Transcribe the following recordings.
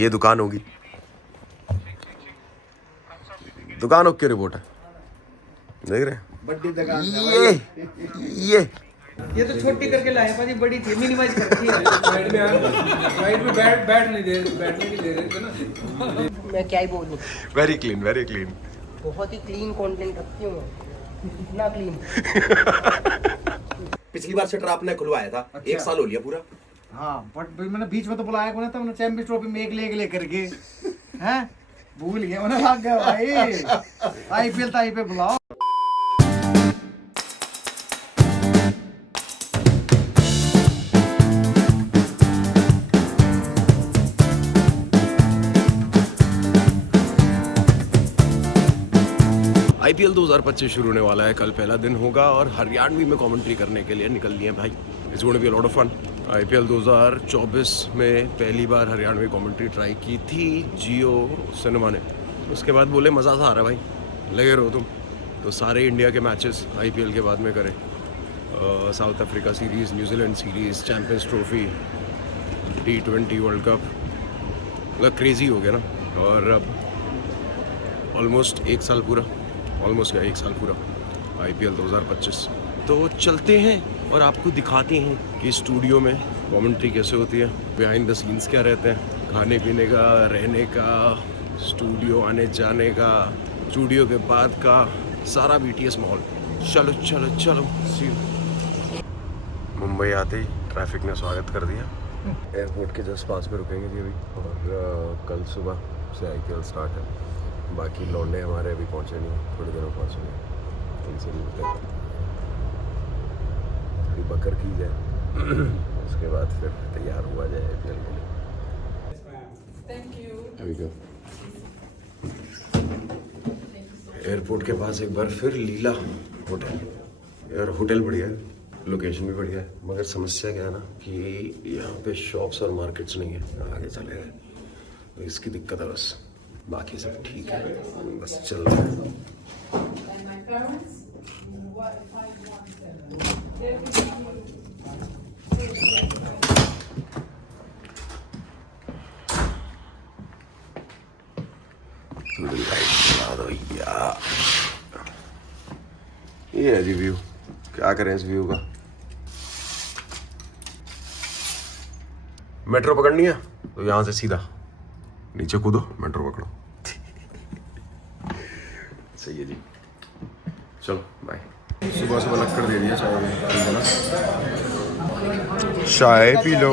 ये दुकान होगी, दुकान ओके रिपोर्ट है, देख रहे ये तो छोटी करके लाए पाजी, बड़ी थी मिनिमाइज करती है। साइड में बैठ नहीं दे, बैठने नहीं दे रहे थे ना। मैं क्या ही बोलूं, वेरी क्लीन, वेरी क्लीन। बहुत ही क्लीन कंटेंट रखती हूँ मैं, इतना क्लीन। पिछली बार शटर आपने खुलवाया था। अच्छा। 1 साल हो लिया पूरा। हाँ बट मैंने बीच में तो बुलाया कौन था, मैंने चैंपियंस ट्रॉफी में एक ले करके हैं भूल गया, मैंने भाग गया भाई। आईपीएल ताई पे बुलाओ। IPL 2025 शुरू होने वाला है, कल पहला दिन होगा और हरियाणवी में कमेंट्री करने के लिए निकल लिए भाई। It's going to be a lot of fun. IPL 2024 में पहली बार हरियाणवी कमेंट्री ट्राई की थी जियो सिनेमा ने, उसके बाद बोले मज़ा सा आ रहा है भाई, लगे रहो तुम। तो सारे इंडिया के मैचेस IPL के बाद में करें, south Africa series, New Zealand series, champions trophy, T20 world cup, मतलब क्रेज़ी हो गया ना। और अब ऑलमोस्ट 1 साल पूरा, ऑलमोस्ट गया 1 साल पूरा IPL 2025। तो चलते हैं और आपको दिखाते हैं कि स्टूडियो में कमेंट्री कैसे होती है, बिहाइंड द सीन्स क्या रहते हैं, खाने पीने का, रहने का, स्टूडियो आने जाने का, स्टूडियो के बाद का सारा BTS माहौल। चलो चलो चलो सी। मुंबई आते ही ट्रैफिक ने स्वागत कर दिया। एयरपोर्ट के जस्ट पास में रुकेंगे जी अभी, और कल सुबह से IPL स्टार्ट है। बाकी लौंडे हमारे अभी पहुंचे नहीं, थोड़ी देर में पहुंचेंगे, उनसे भी बताएंगे, थोड़ी बकर की जाए उसके बाद फिर तैयार हुआ जाए IPL के लिए। एयरपोर्ट के पास एक बार फिर लीला होटल। यार होटल बढ़िया है, लोकेशन भी बढ़िया है, मगर समस्या क्या है ना कि यहाँ पे शॉप्स और मार्केट्स नहीं है, आगे चले गए तो इसकी दिक्कत है बस। बाकी सब ठीक है, बस चल रहा है। ये है जी व्यू, क्या करें इस व्यू का। मेट्रो पकड़नी है तो यहाँ से सीधा नीचे कूदो, मेट्रो पकड़ो। सही है जी, चलो बाय। सुबह सुबह लक्कड़ दे दिया चाय में, चाय पी लो।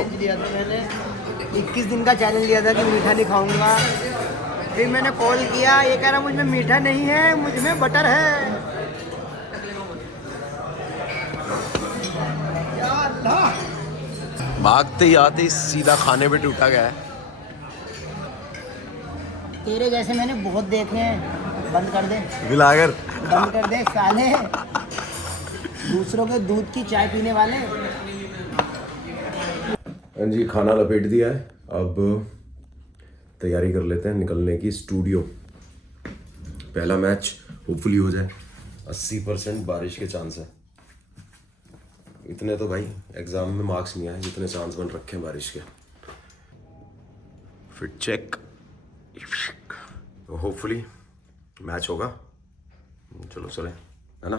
21 दिन का चैलेंज लिया था कि मीठा नहीं खाऊंगा, फिर मैंने कॉल किया, ये कह रहा मुझ में मीठा नहीं है, मुझ में बटर है। भागते ही आते ही सीधा खाने पे टूटा गया है। तेरे जैसे मैंने बहुत देखे हैं, बंद कर दे, बिलागर बंद कर दे साले, दूसरों के दूध की चाय पीने वाले। हाँ जी, खाना लपेट दिया है, अब तैयारी कर लेते हैं निकलने की स्टूडियो। पहला मैच होपफुली हो जाए, 80% बारिश के चांस है। इतने तो भाई एग्जाम में मार्क्स नहीं आए जितने चांस बन रखे हैं बारिश के। फिर चेक, तो होपफुली मैच होगा। चलो चले, है ना।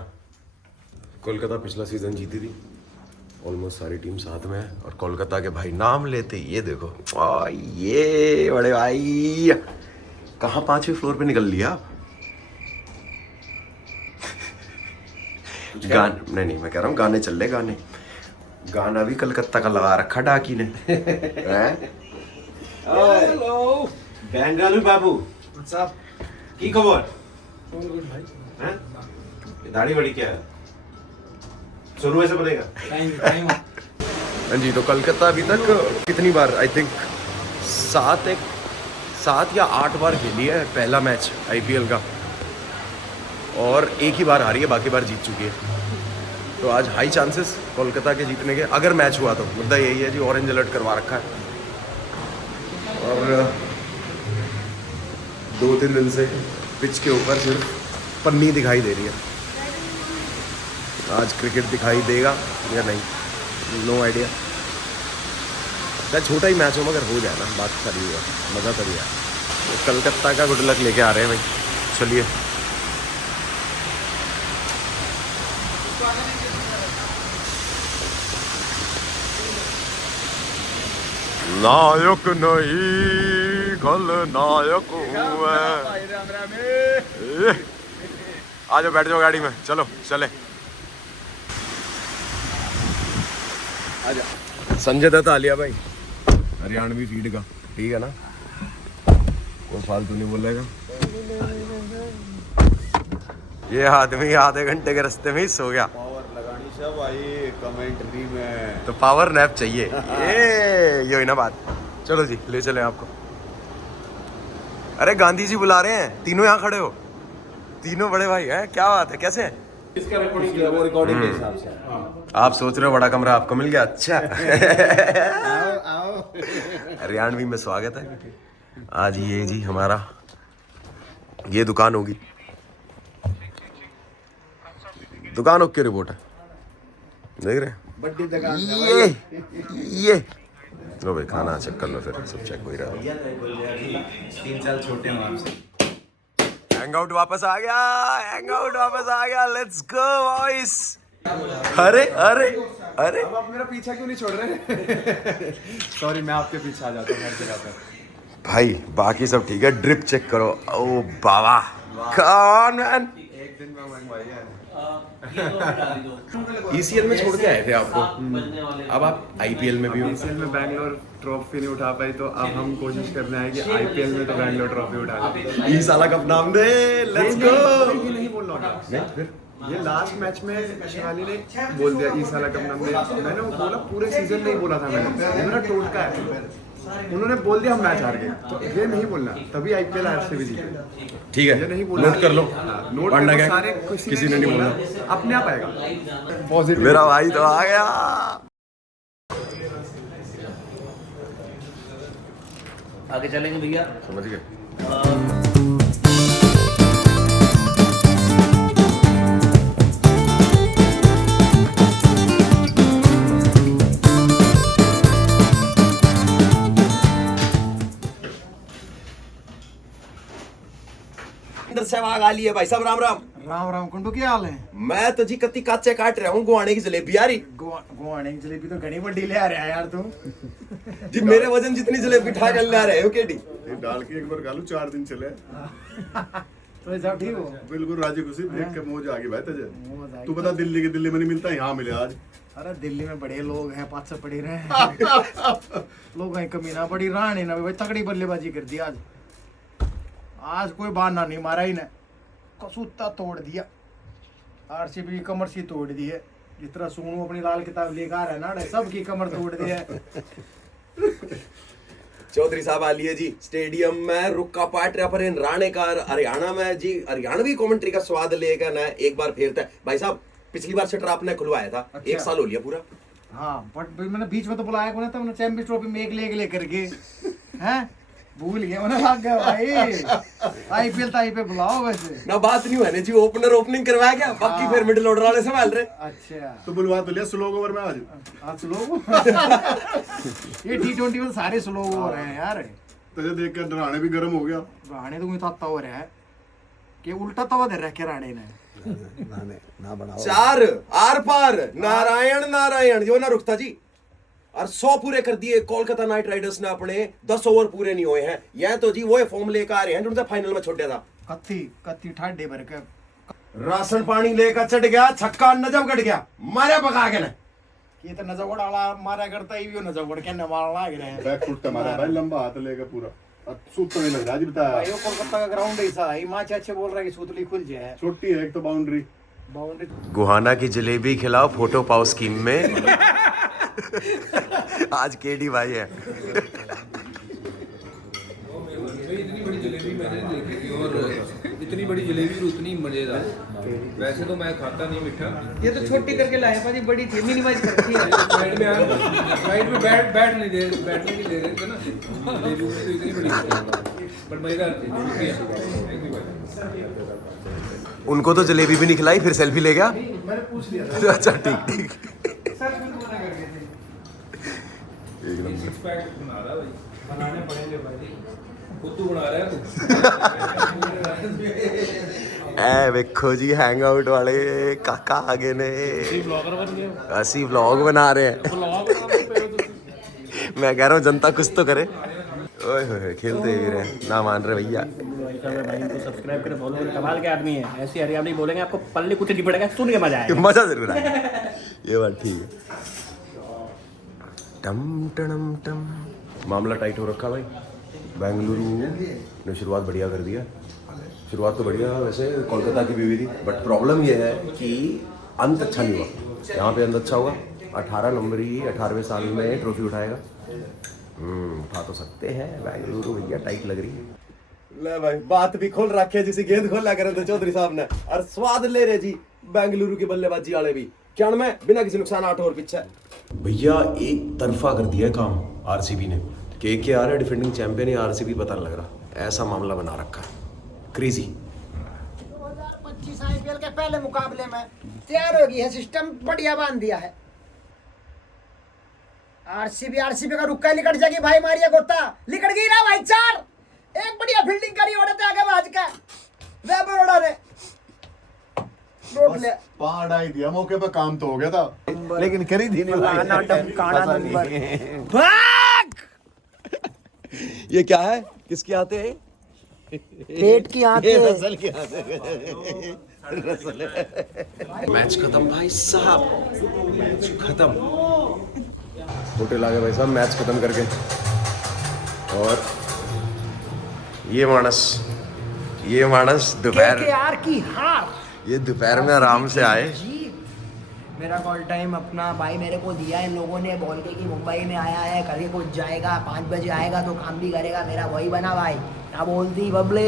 कोलकाता पिछला सीजन जीती थी, ऑलमोस्ट सारी टीम साथ में है, और कोलकाता के भाई नाम लेते ये देखो, ये बड़े भाई कहाँ 5वें फ्लोर पे निकल लिया आप। गाने नहीं, मैं कह रहा हूँ गाने चल रहे, गाना भी कलकत्ता का लगा रखा डाकी ने। हेलो बेंगालू बाबू, सब की खबर भाई हैं? ये दाढ़ी बड़ी क्या है, शुरू से बनेगा। टाइम हाँ जी, तो कलकत्ता अभी तक कितनी बार, आई थिंक 7 या 8 बार खेली है पहला मैच IPL का, और एक ही बार हारी है, बाकी बार जीत चुकी है। तो आज हाई चांसेस कोलकाता के जीतने के, अगर मैच हुआ तो। मुद्दा यही है जी, ऑरेंज अलर्ट करवा रखा है, और 2-3 दिन से पिच के ऊपर सिर्फ पन्नी दिखाई दे रही है। आज क्रिकेट दिखाई देगा या नहीं, नो आइडिया। चाहे छोटा ही मैच हो मगर हो जाए ना, बात सारी हुआ, मज़ा तभी आया। तो कलकत्ता का गुड लक लेके आ रहे हैं भाई, चलिए। नायक नहीं खल नायक हुआ। आ जाओ, बैठ जाओ गाड़ी में, चलो चले। संजय दत्त आलिया भाई, हरियाणवी फीड का, ठीक है ना, कोई फालतू नहीं बोलेगा। ये आदमी आधे घंटे के रास्ते में ही सो गया। पावर लगानी सब आई कमेंट्री में, तो पावर नैप चाहिए। ये ही ना बात। चलो जी, ले चले आपको। अरे गांधी जी बुला रहे हैं, तीनों यहाँ खड़े हो, तीनों बड़े भाई हैं, क्या बात है, कैसे हैं? इसका रिकॉर्डिंग किया वो रिकॉर्डिंग के हिसाब से। आप सोच रहे हो बड़ा कमरा आपको मिल गया, अच्छा। आओ हरियाणवी में स्वागत है। आज ये जी हमारा ये दुकान होगी, दुकान ओके रिपोर्ट है, देख रहे हैं। बड्डी दुकान ये लो भाई, खाना चेक कर लो, फिर सब चेक हो ही रहा है। 3 साल छोटे हो आपसे। हैंग आउट वापस आ गया, हैंग आउट वापस आ गया, लेट्स गो बॉयज। अरे अरे अरे, अब आप मेरा पीछा क्यों नहीं छोड़ रहे? सॉरी, मैं आपके पीछे आ जाता हूँ हर जगह पर। भाई बाकी सब ठीक है, ड्रिप चेक करो। ओ बाबा, कौन मैन, एक दिन में मंगवाई है। ECL में छोड़ के आए थे आपको, अब आप IPL में भी हो। IPL में बैंगलोर ट्रॉफी नहीं उठा पाई, तो अब हम कोशिश कर रहे हैं कि IPL में तो बैंगलोर ट्रॉफी उठा लें। ई साला कप नाम दे, लेट्स गो। ये नहीं बोल रहा था, ये लास्ट मैच में शिवानी ने बोल दिया ई साला कप नाम दे। मैंने वो बोला, पूरे सीजन नहीं बोला था मैंने, ये मेरा टोटका है। उन्होंने बोल दिया हम मैच हार गए, तो ये नहीं बोलना, तभी IPL RCB जीते। ठीक ये है, नहीं बोलना, नोट कर लो। नोट पांडा कर लो, गैंग, सारे किसी ने नहीं बोला, अपने आप आएगा पॉजिटिव। मेरा भाई तो आ गया। आगे चलेंगे भैया, समझ गए। से आवाज आ लिए भाई साहब, राम राम। राम राम कुंडू, क्या हाल है? मैं तो जी कत्ती काचे काट रहा हूँ, गुआने की जलेबी आ रही। गुआने की जलेबी तो घनी बड़ी ले आ रहा है यार तू। जी मेरे वजन जितनी जलेबी ठा कर ला रहे हो केडी। डाल के एक बार खा लूं, 4 दिन चले तो सब ठीक हो? बिल्कुल राजी खुशी, देख के मौज आ गई भाई तुझे। मौज आ गई। तू बता, दिल्ली के दिल्ली में नहीं मिलता, यहाँ मिले आज। अरे दिल्ली में बड़े लोग हैं, पास से पड़े रहे लोग हैं, कमीना बड़ी रानी ना भाई, तगड़ी बल्लेबाजी कर दी आज। आज कोई बहाना नहीं मारा ही ने, कसूता तोड़ दिया। RCB कमर सी तोड़ दी है, जिस तरह सोनू अपनी लाल किताब लेकर है ना, सबकी कमर तोड़ दी है। चौधरी साहब आ लिए जी स्टेडियम में, रुक्का पाट रहा पर इन राणे का हरियाणा में जी, हरियाणवी कमेंट्री का स्वाद लेकर ना एक बार फेरता है भाई साहब। पिछली बार शटर आपने खुलवाया था, अच्छा। 1 साल हो लिया पूरा। हाँ बट मैंने बीच में तो बुलाया कौन था, मैंने चैंपियंस ट्रॉफी में एक ले करके हैं, भूल गया मैंने, लग गया भाई। IPL तो IPL बुलाओ वैसे ना बात नहीं है जी, ओपनर ओपनिंग करवाया गया, बाकी फिर मिडिल ऑर्डर वाले संभाल रहे। अच्छा तो बुलवा तो लिया स्लो ओवर में आज। आज स्लो ये T20 में सारे स्लो हो रहे हैं यार। तुझे देख कर डराने भी गर्म हो गया। राणे तो मुझे ताता हो रहा है कि उल्टा तवा दे रखा राणे ने। 4 आर पार, नारायण नारायण जो ना रुकता जी, और 100 पूरे कर दिए कोलकाता नाइट राइडर्स ने अपने। 10 ओवर पूरे नहीं हुए हैं, यह तो जी वो फॉर्म लेकर आ रहे हैं जो फाइनल में छोड़ दिया था। कत्ती ठाडे भर के राशन पानी लेकर चढ़ गया, छक्का नजम कट गया, मारे पका के ना। ये तो नजर वाला मारा करता ही भी नजर के न मारना लग रहे हैं बैक फुट मारा भाई, लंबा हाथ लेकर पूरा। अब सूत तो नहीं लग रहा जी, बताया। भाई वो कोलकाता का ग्राउंड ऐसा है, माँ अच्छे बोल रहा है कि सूतली खुल जाए। छोटी है एक तो बाउंड्री। बाउंड्री गुहाना की जलेबी खिलाओ फोटो पाओ स्कीम में। आज केडी भाई है। इतनी बड़ी जलेबी मैंने देखी थी, और इतनी बड़ी जलेबी उतनी मजेदार। वैसे तो मैं खाता नहीं मीठा। ये तो छोटी करके लाए पाजी, बड़ी थी, मिनिमाइज करती है। साइड में बैठने नहीं दे रहे थे ना, जलेबी में तो इतनी बड़ी थी, पर मजेदार थी। थैंक यू भाई। उनको तो जलेबी भी नहीं खिलाई, फिर सेल्फी ले गया। मैंने पूछ लिया अच्छा ठीक ठीक। सर भी मना कर दिए थे। एक नंबर। सिक्स पैक बना रहा है भाई, बनाने पड़ेंगे भाई, खुद तू बना रहा है तू। ਐ ਵੇਖੋ ਜੀ ਹੈਂਗ ਆਊਟ ਵਾਲੇ ਕਾਕਾ ਆ ਗਏ ਨੇ, ब्लॉगर बन गए, ਅਸੀਂ ਵਲੌਗ ਬਣਾ ਰਹੇ हैं। ब्लॉग बनाते पे हो तुम। मैं कह रहा हूँ जनता कुछ तो करे। ओए होए खेलते भी रहे ना मान रहे भैया। भाई इनको सब्सक्राइब करें, फॉलो करें, कमाल के आदमी है। ऐसी हरियाणवी बोलेंगे आपको पल्ले कुछ नहीं पड़ेगा, सुन के मजा आएगा। मजा जरूर आएगा, ये बात ठीक है। टम टम टम मामला टाइट हो रखा भाई। बेंगलुरु ने शुरुआत बढ़िया कर दिया। शुरुआत तो बढ़िया वैसे कोलकाता की भी हुई थी, बट प्रॉब्लम ये है कि अंत अच्छा नहीं हुआ। यहाँ पे अंत अच्छा हुआ। 18 नंबर ही 18वें साल में ट्रॉफी उठाएगा। उठा तो सकते हैं। बेंगलुरु भैया टाइट लग रही है। ले भाई बात भी खोल रखे जिसे गेंद खोला करे तो चौधरी साहब ने, और स्वाद ले रहे जी बेंगलुरु की बल्लेबाजी वाले भी। क्या में बिना किसी नुकसान 8 ओवर पीछे भैया एक तरफा कर दिया काम आरसीबी ने। केकेआर है डिफेंडिंग चैंपियन, या आरसीबी पता नहीं लग रहा, ऐसा मामला बना रखा है। क्रेजी। 2025 आईपीएल के पहले मुकाबले में तैयार हो गई है, सिस्टम बढ़िया बांध दिया है। आरसीबी का रुक्का लिकट जाएगी भाई, मारिया गोता लिकट गई ना भाई। 4 एक बढ़िया फील्डिंग करी, ओढ़ते आगे भाज का वे बरोड़ा ने रोक ले। पहाड़ आई दिया मौके पे, काम तो हो गया था लेकिन करी थी नहीं भाग। ये क्या है, किसके आते हैं? पेट की आंखें। मैच खत्म भाई साहब, मैच खत्म। होटल आ गए भाई साहब मैच खत्म करके। और ये मानस दोपहर, केकेआर की हार। ये दोपहर में आराम से आए। जी मेरा कॉल टाइम अपना भाई मेरे को दिया इन लोगों ने, बोल के कि मुंबई में आया है करके कुछ जाएगा, 5 बजे आएगा तो काम भी करेगा। मेरा वही बना भाई, क्या बोलती बबले।